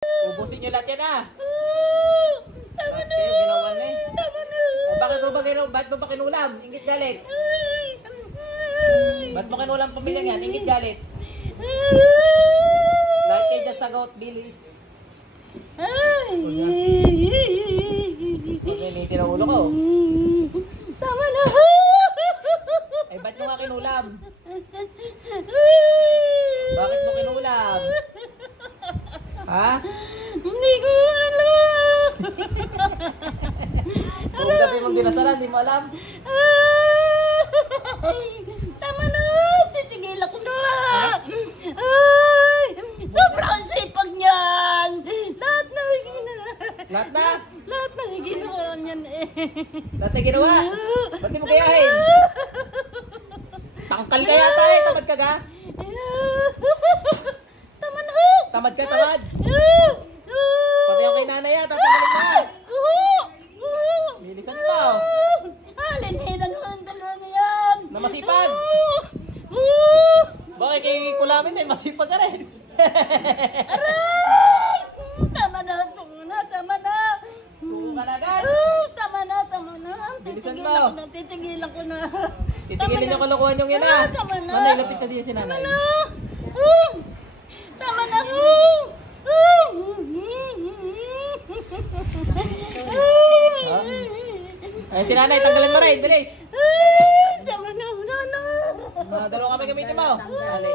Ubusin nyo lahat yan ah. Tama na. Okay, ginawa na eh. Tama na. Ba't mo ba kinulam? Ingit galit. Ba't mo kinulam pamilya yan? Ingit galit. Lahat kayo dyan sagot, bilis. Pag-initin ang ulo ko. Tama na. Ay, ba't mo nga kinulam? Bakit mo kinulam? Ha? Hindi ko alam. Kung gabi mong dinasalan, hindi mo alam? Tama na. Titigil ako na. Ay, sobrang sipag niyan. Lahat na Lahat na? Lahat na ginawa niyan eh. Lahat na ginawa? Ba't di mo kayahin? Tangkal ka yata eh, tamad ka ga? Tama na. Tamad ka, tamad? Pati yung kay nanay ah, tatanggalin mo. Bilisan mo. Linhidan mo ang dalawa na yan. Na masipag. Bakit kay kulamin eh, masipag ka rin. Aray! Tama na, tama na. Suko ka na agad. Tama na. Bilisan Titigilan ko na. Titigilin yung kalokohan yung yan ah. Tama na. Nanay, lapit ka din si nanay. Tama na. Ay, si nanay, tanggalin mo rin, bilis. Tama na. Dalawa kami gamitin mo. Dali.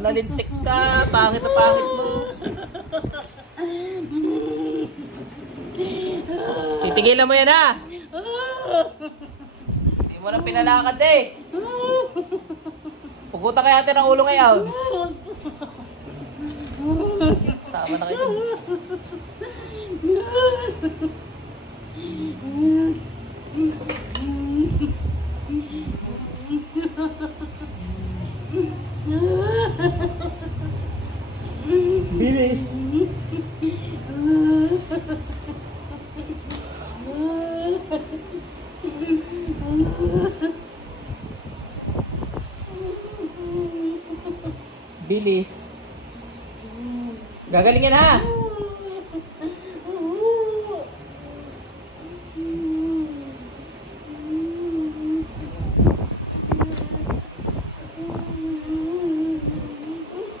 Nalintik ka, pangit na pangit mo. Titigilan mo yan ha. Hindi mo lang pinalakad eh. Pugutan kaya natin ang ulo ngayon. Sama na kayo. Bilis. Bilis. Gagalingin ha.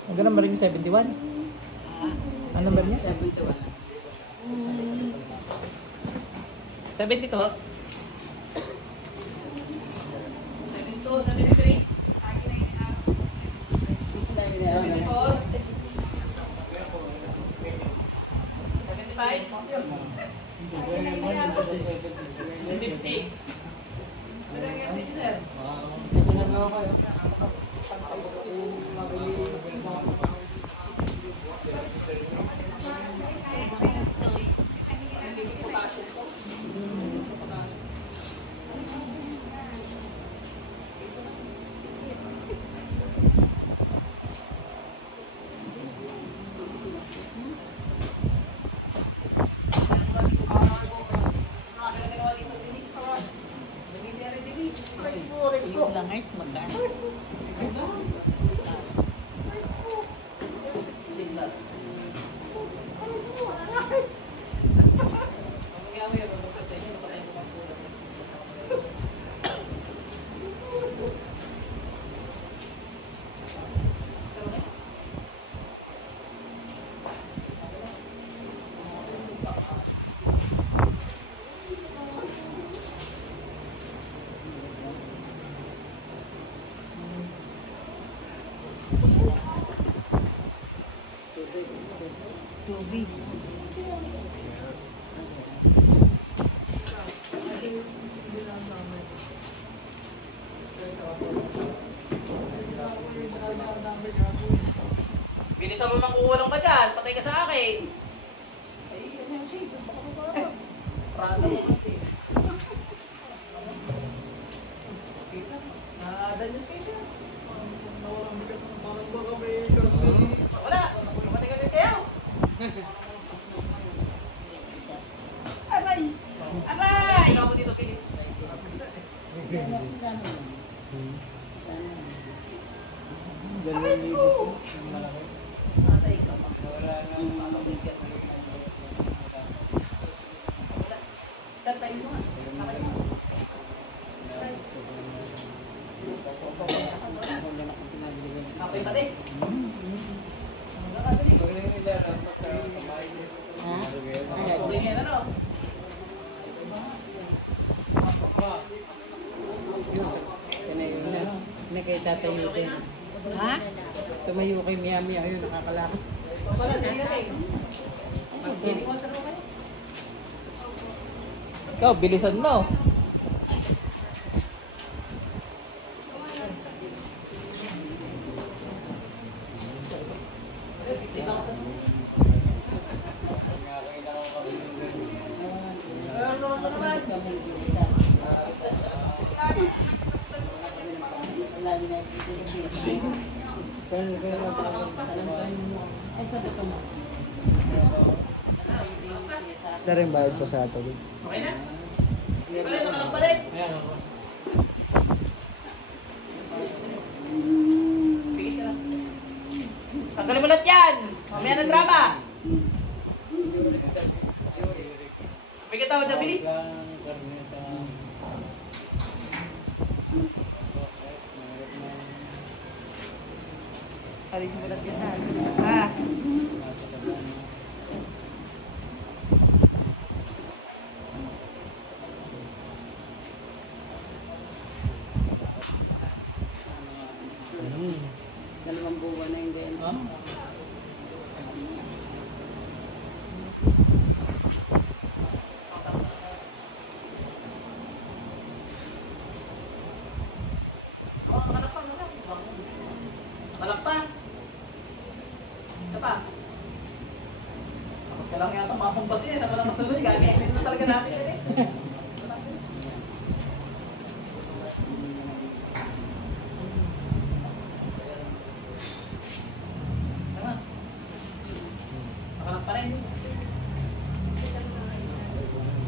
Ang ganun ba rin yung 71? Ano number niya? 71. 72. 73. Yung langay, magkano? Tubig. Bilisan mo makukulong ka dyan. Patay ka sa akin. Ay, ano yung shades? Baka mo Prada mo pati. Na-danyos kayo siya. Wala. Pati-galit kayo. Aray! Aray! Tingnan mo dito, Pilis. Aray ko! Ha? Okay yan, ano? May kay tatayo din. Ha? Tumayo kay Miyami, ayun nakakalakot. Wala, dali na eh. Ikaw, bilisan mo. Isa rin bayad ko sa ato. Okay na? Balik, balik. Sige ka lang. Tanggalin mo lahat yan! Mamaya ng drama! May katawad na bilis? Alisin mo lahat yan ha. Dalawang buwan na hindi. Malak pa. Isa pa. Kailangan yata makumpas yan. Naman ang masunod. Gagawin na talaga natin yan eh. Tama. Makalak pa rin.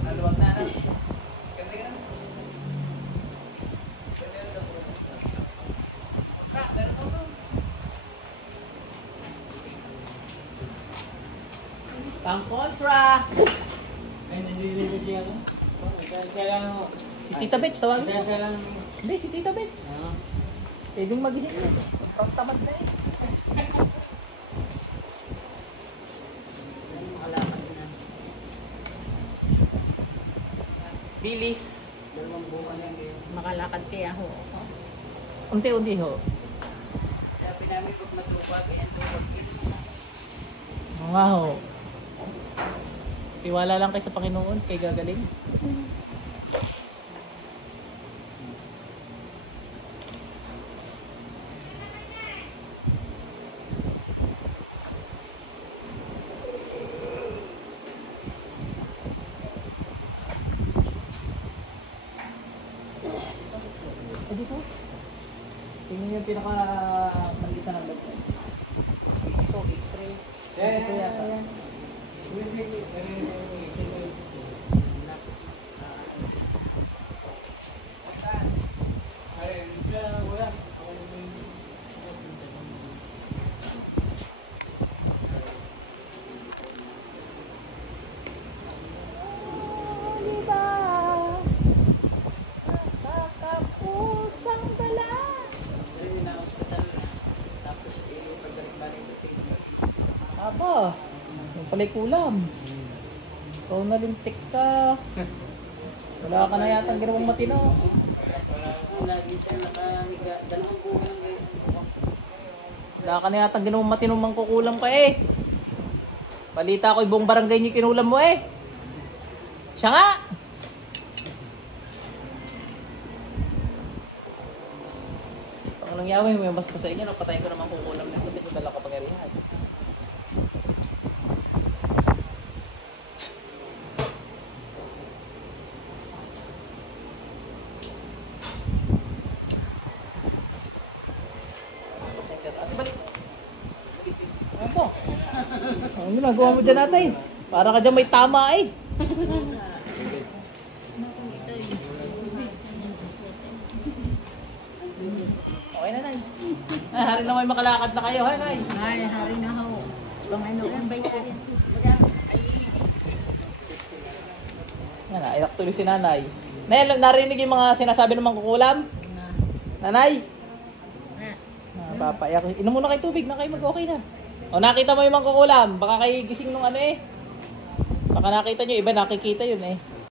Naluwag na. Ganda ka na. Pang kontra. Ay, nandito siya ako. Kailangan mo. Si Tita Bets, tawagin mo. Kailangan Hindi, si Tita Bets. Pwedeng magising na. Sobrang tamad na eh. makalakad na. Bilis. Dalawang buwan na ngayon. Makalakad kaya ako. Unti-unti ho. Sabi namin pag matubag, ayan tubag yun. Nga ho. Tiwala lang kayo sa Panginoon, kay gagaling. Dito. Tingnan yung pinaka-maliit na number. Ito, 8-3. Ito yata. Aba, yung pala'y kulam. Ikaw nalintik ka. Wala ka na yatang ginawang matino. Lagi siya nakahiga. Dalawang buwan ngayon. Wala ka na yatang ginawang matino, mangkukulam ka eh. Balita ko, ibang barangay niyo kinulam mo eh. Siya nga! Pang nangyawin, may mas ko sa inyo, napatayin ko naman kukulam nito sa inyo dala kapangyarihan. Ate, balik. Ano po? Ano ginagawa mo dyan natin? Para ka dyan may tama eh. Okay na, Nay. Ah, hari na may makalakad na kayo, ha, Nay? Ay, hari na ako. Bang ano yan, bayarin. Yan na, iyak tuloy si Nanay. Nay, narinig yung mga sinasabi ng mga kukulam? Nanay? Papayak. Inom muna kayo tubig na kayo mag-okay na. O nakita mo yung mangkukulam. Baka kayo gising nung ano eh. Baka nakita nyo, iba nakikita yun eh.